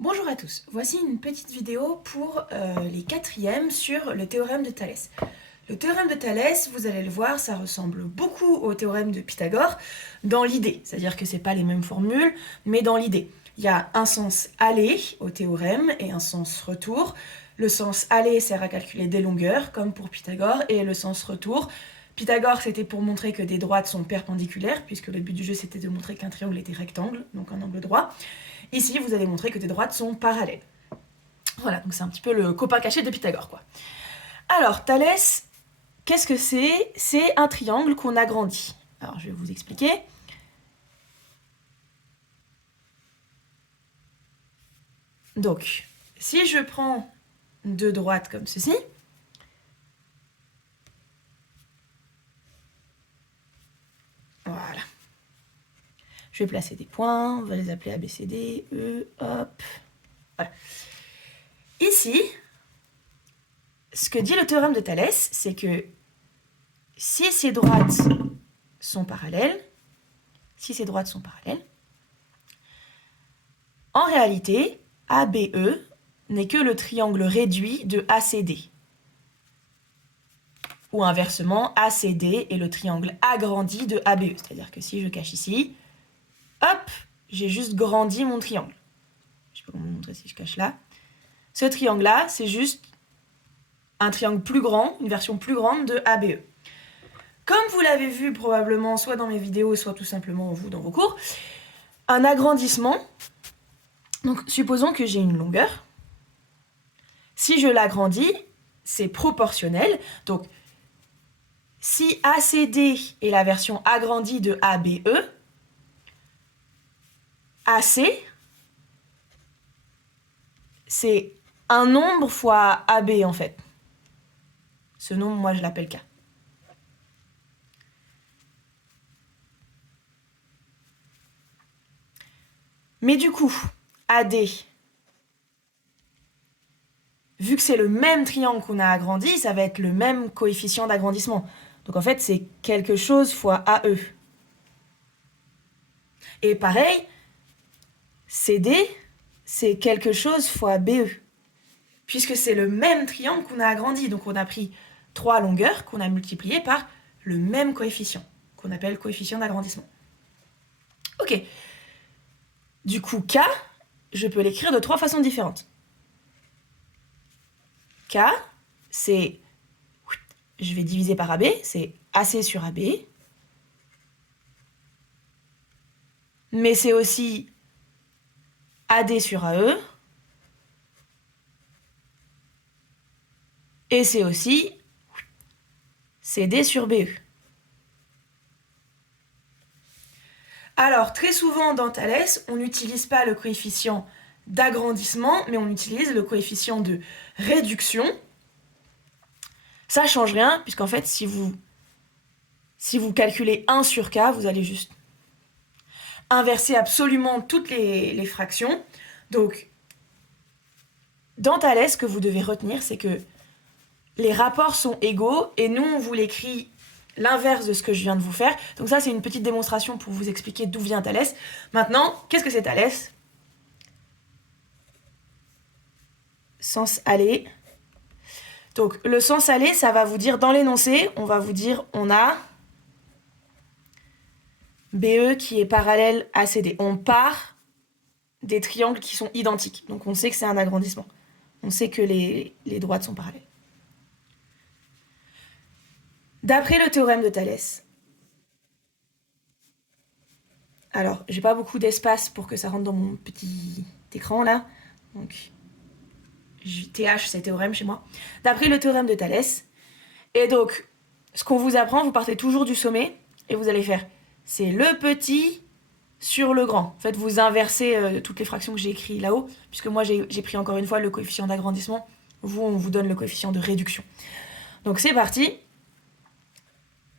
Bonjour à tous, voici une petite vidéo pour les quatrièmes sur le théorème de Thalès. Le théorème de Thalès, vous allez le voir, ça ressemble beaucoup au théorème de Pythagore dans l'idée, c'est-à-dire que c'est pas les mêmes formules, mais dans l'idée. Il y a un sens aller au théorème et un sens retour. Le sens aller sert à calculer des longueurs, comme pour Pythagore, et le sens retour, Pythagore, c'était pour montrer que des droites sont perpendiculaires, puisque le but du jeu, c'était de montrer qu'un triangle était rectangle, donc un angle droit. Ici, vous allez montrer que des droites sont parallèles. Voilà, donc c'est un petit peu le copain caché de Pythagore, quoi. Alors, Thalès, qu'est-ce que c'est? C'est un triangle qu'on agrandit. Alors, je vais vous expliquer. Donc, si je prends deux droites comme ceci, voilà. Je vais placer des points, on va les appeler A, B, C, D, E, hop. Voilà. Ici, ce que dit le théorème de Thalès, c'est que si ces droites sont parallèles, en réalité, ABE n'est que le triangle réduit de ACD. Ou inversement, ACD est le triangle agrandi de ABE. C'est-à-dire que si je cache ici, hop, j'ai juste grandi mon triangle. Je sais pas comment vous montrer si je cache là. Ce triangle-là, c'est juste un triangle plus grand, une version plus grande de ABE. Comme vous l'avez vu probablement soit dans mes vidéos, soit tout simplement vous dans vos cours, un agrandissement, donc supposons que j'ai une longueur. Si je l'agrandis, c'est proportionnel. Donc, si ACD est la version agrandie de ABE, AC, c'est un nombre fois AB en fait. Ce nombre, moi, je l'appelle K. Mais du coup, AD, vu que c'est le même triangle qu'on a agrandi, ça va être le même coefficient d'agrandissement. Donc en fait, c'est quelque chose fois AE. Et pareil, CD, c'est quelque chose fois BE. Puisque c'est le même triangle qu'on a agrandi. Donc on a pris 3 longueurs qu'on a multipliées par le même coefficient, qu'on appelle coefficient d'agrandissement. Ok. Du coup, K, je peux l'écrire de 3 façons différentes. K, c'est... Je vais diviser par AB, c'est AC sur AB. Mais c'est aussi AD sur AE. Et c'est aussi CD sur BE. Alors, très souvent dans Thalès, on n'utilise pas le coefficient d'agrandissement, mais on utilise le coefficient de réduction. Ça ne change rien, puisqu'en fait, si vous calculez 1 sur K, vous allez juste inverser absolument toutes les fractions. Donc, dans Thalès, ce que vous devez retenir, c'est que les rapports sont égaux, et nous, on vous l'écrit l'inverse de ce que je viens de vous faire. Donc ça, c'est une petite démonstration pour vous expliquer d'où vient Thalès. Maintenant, qu'est-ce que c'est Thalès? Sens aller. Donc le sens aller, ça va vous dire dans l'énoncé, on va vous dire on a BE qui est parallèle à CD. On part des triangles qui sont identiques. Donc on sait que c'est un agrandissement. On sait que les droites sont parallèles. D'après le théorème de Thalès, alors j'ai pas beaucoup d'espace pour que ça rentre dans mon petit écran là, donc TH c'est théorème chez moi. D'après le théorème de Thalès, et donc ce qu'on vous apprend, vous partez toujours du sommet et vous allez faire c'est le petit sur le grand. En fait, vous inversez toutes les fractions que j'ai écrites là-haut, puisque moi j'ai pris encore une fois le coefficient d'agrandissement. Vous, on vous donne le coefficient de réduction. Donc c'est parti.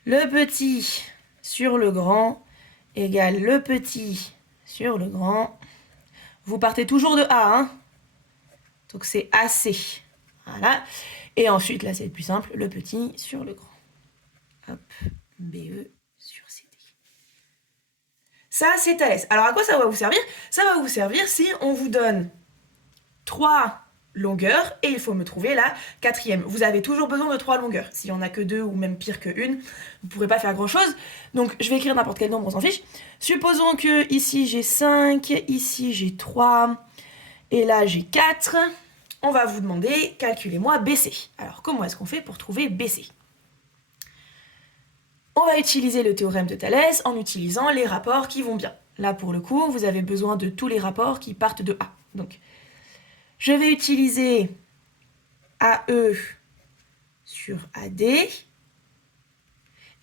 Le petit sur le grand égale le petit sur le grand. Vous partez toujours de A, hein. Donc c'est AC. Voilà. Et ensuite, là c'est le plus simple, le petit sur le grand. Hop, BE sur CD. Ça, c'est Thalès. Alors à quoi ça va vous servir? Ça va vous servir si on vous donne 3 longueurs et il faut me trouver la 4e. Vous avez toujours besoin de 3 longueurs. S'il n'y en a que 2 ou même pire que 1, vous ne pourrez pas faire grand-chose. Donc je vais écrire n'importe quel nombre, on s'en fiche. Supposons que ici j'ai 5, ici j'ai 3 et là j'ai 4. On va vous demander, calculez-moi BC. Alors comment est-ce qu'on fait pour trouver BC ? On va utiliser le théorème de Thalès en utilisant les rapports qui vont bien. Là, pour le coup, vous avez besoin de tous les rapports qui partent de A. Donc, je vais utiliser AE sur AD et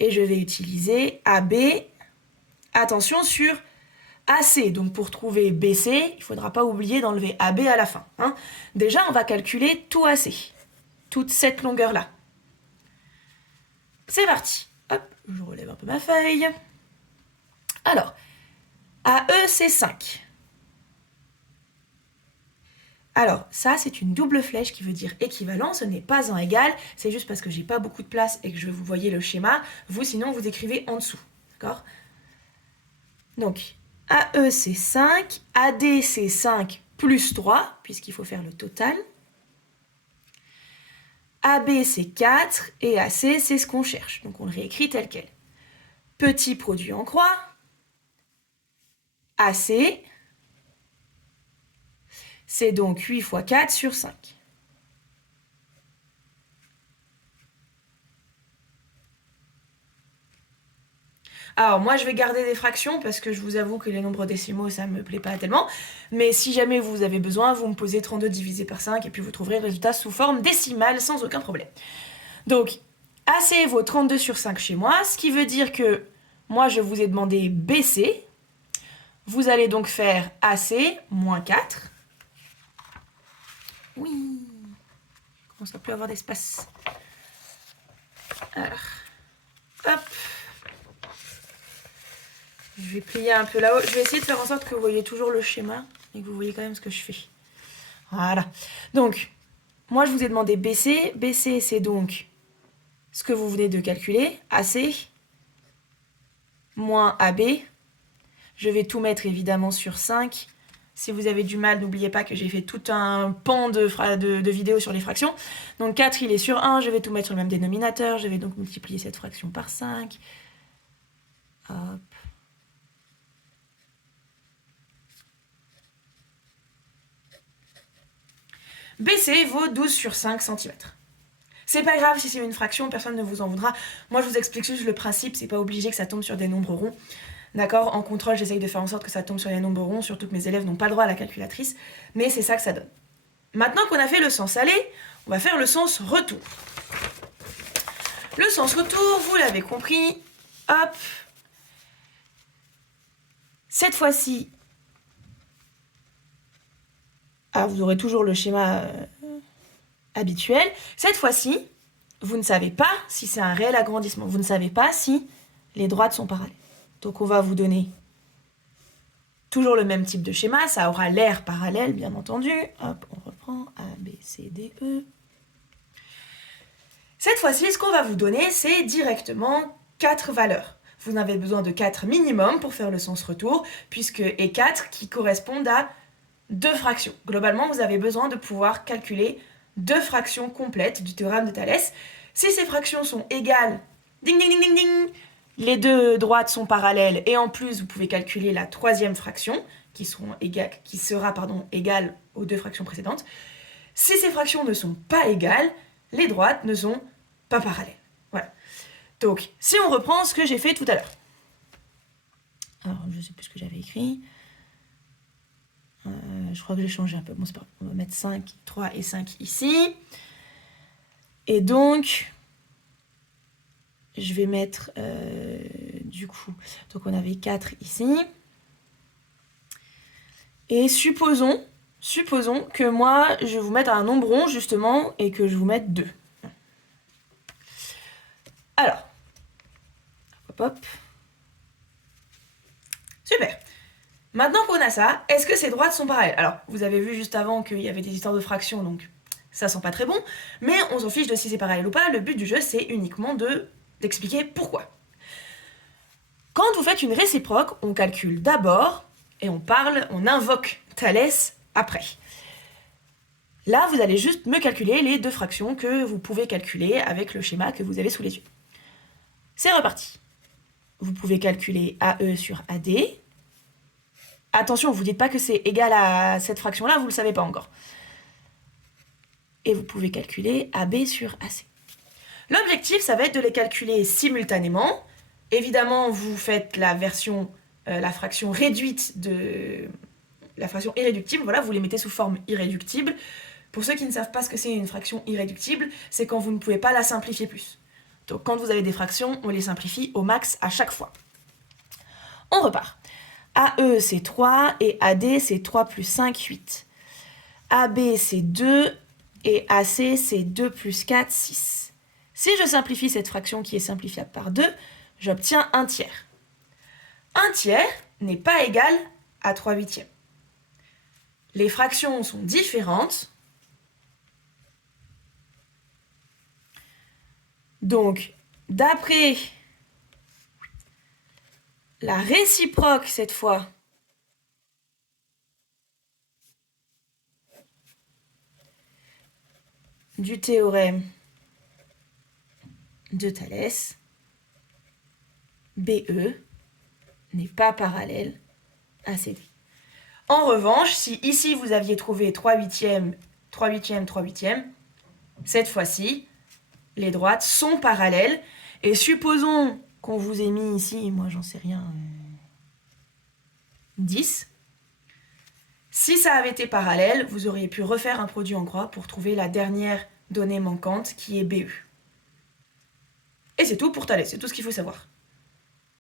je vais utiliser AB, attention, sur AC. Donc, pour trouver BC, il ne faudra pas oublier d'enlever AB à la fin. Hein. Déjà, on va calculer tout AC, toute cette longueur-là. C'est parti. Hop, je relève un peu ma feuille. Alors, AE, c'est 5. Alors, ça, c'est une double flèche qui veut dire équivalent. Ce n'est pas un égal. C'est juste parce que j'ai pas beaucoup de place et que je vais vous voyez le schéma. Vous, sinon, vous écrivez en dessous. D'accord ? Donc, AE, c'est 5. AD, c'est 5 plus 3, puisqu'il faut faire le total. AB, c'est 4. Et AC, c'est ce qu'on cherche. Donc, on le réécrit tel quel. Petit produit en croix. AC, c'est donc 8 fois 4 sur 5. Alors moi je vais garder des fractions parce que je vous avoue que les nombres décimaux ça me plaît pas tellement. Mais si jamais vous avez besoin, vous me posez 32 divisé par 5 et puis vous trouverez le résultat sous forme décimale sans aucun problème. Donc AC vaut 32 sur 5 chez moi, ce qui veut dire que moi je vous ai demandé BC. Vous allez donc faire AC moins 4. Oui, je commence à plus avoir d'espace. Alors, hop. Je vais plier un peu là-haut. Je vais essayer de faire en sorte que vous voyez toujours le schéma et que vous voyez quand même ce que je fais. Voilà. Donc, moi, je vous ai demandé BC. BC, c'est donc ce que vous venez de calculer. AC moins AB. Je vais tout mettre évidemment sur 5. Si vous avez du mal, n'oubliez pas que j'ai fait tout un pan de vidéos sur les fractions. Donc 4, il est sur 1. Je vais tout mettre sur le même dénominateur. Je vais donc multiplier cette fraction par 5. Hop. BC vaut 12 sur 5 cm. C'est pas grave si c'est une fraction, personne ne vous en voudra. Moi, je vous explique juste le principe. C'est pas obligé que ça tombe sur des nombres ronds. D'accord ? En contrôle, j'essaye de faire en sorte que ça tombe sur les nombres ronds, surtout que mes élèves n'ont pas le droit à la calculatrice, mais c'est ça que ça donne. Maintenant qu'on a fait le sens aller, on va faire le sens retour. Le sens retour, vous l'avez compris, hop. Cette fois-ci, alors vous aurez toujours le schéma habituel. Cette fois-ci, vous ne savez pas si c'est un réel agrandissement. Vous ne savez pas si les droites sont parallèles. Donc on va vous donner toujours le même type de schéma, ça aura l'air parallèle bien entendu. Hop, on reprend A, B, C, D, E. Cette fois-ci, ce qu'on va vous donner, c'est directement 4 valeurs. Vous en avez besoin de 4 minimum pour faire le sens retour, et 4 qui correspondent à 2 fractions. Globalement, vous avez besoin de pouvoir calculer 2 fractions complètes du théorème de Thalès. Si ces fractions sont égales, ding ding ding ding ding, les deux droites sont parallèles et en plus vous pouvez calculer la 3e fraction qui sera égale aux 2 fractions précédentes. Si ces fractions ne sont pas égales, les droites ne sont pas parallèles. Voilà. Donc, si on reprend ce que j'ai fait tout à l'heure. Alors, je ne sais plus ce que j'avais écrit. Je crois que j'ai changé un peu. Bon, c'est pas grave. On va mettre 5, 3 et 5 ici. Et donc, je vais mettre, donc on avait 4 ici. Et supposons que moi, je vous mette un nombre rond, justement, et que je vous mette 2. Alors, hop. Super. Maintenant qu'on a ça, est-ce que ces droites sont parallèles ? Alors, vous avez vu juste avant qu'il y avait des histoires de fractions, donc ça sent pas très bon, mais on s'en fiche de si c'est parallèle ou pas, le but du jeu, c'est uniquement d'expliquer pourquoi. Quand vous faites une réciproque, on calcule d'abord, et on invoque Thalès après. Là, vous allez juste me calculer les deux fractions que vous pouvez calculer avec le schéma que vous avez sous les yeux. C'est reparti. Vous pouvez calculer AE sur AD. Attention, vous ne dites pas que c'est égal à cette fraction-là, vous ne le savez pas encore. Et vous pouvez calculer AB sur AC. L'objectif, ça va être de les calculer simultanément. Évidemment, vous faites la fraction réduite de la fraction irréductible. Voilà, vous les mettez sous forme irréductible. Pour ceux qui ne savent pas ce que c'est une fraction irréductible, c'est quand vous ne pouvez pas la simplifier plus. Donc quand vous avez des fractions, on les simplifie au max à chaque fois. On repart. AE c'est 3 et AD c'est 3 plus 5, 8. AB c'est 2 et AC c'est 2 plus 4, 6. Si je simplifie cette fraction qui est simplifiable par 2, j'obtiens 1 tiers. 1 tiers n'est pas égal à 3 huitièmes. Les fractions sont différentes. Donc, d'après la réciproque, cette fois, du théorème de Thalès, BE n'est pas parallèle à CD. En revanche, si ici vous aviez trouvé 3 huitièmes, 3 huitièmes, 3 huitièmes, cette fois-ci, les droites sont parallèles. Et supposons qu'on vous ait mis ici, moi j'en sais rien, 10. Si ça avait été parallèle, vous auriez pu refaire un produit en croix pour trouver la dernière donnée manquante qui est BE. Et c'est tout pour Thalès, c'est tout ce qu'il faut savoir.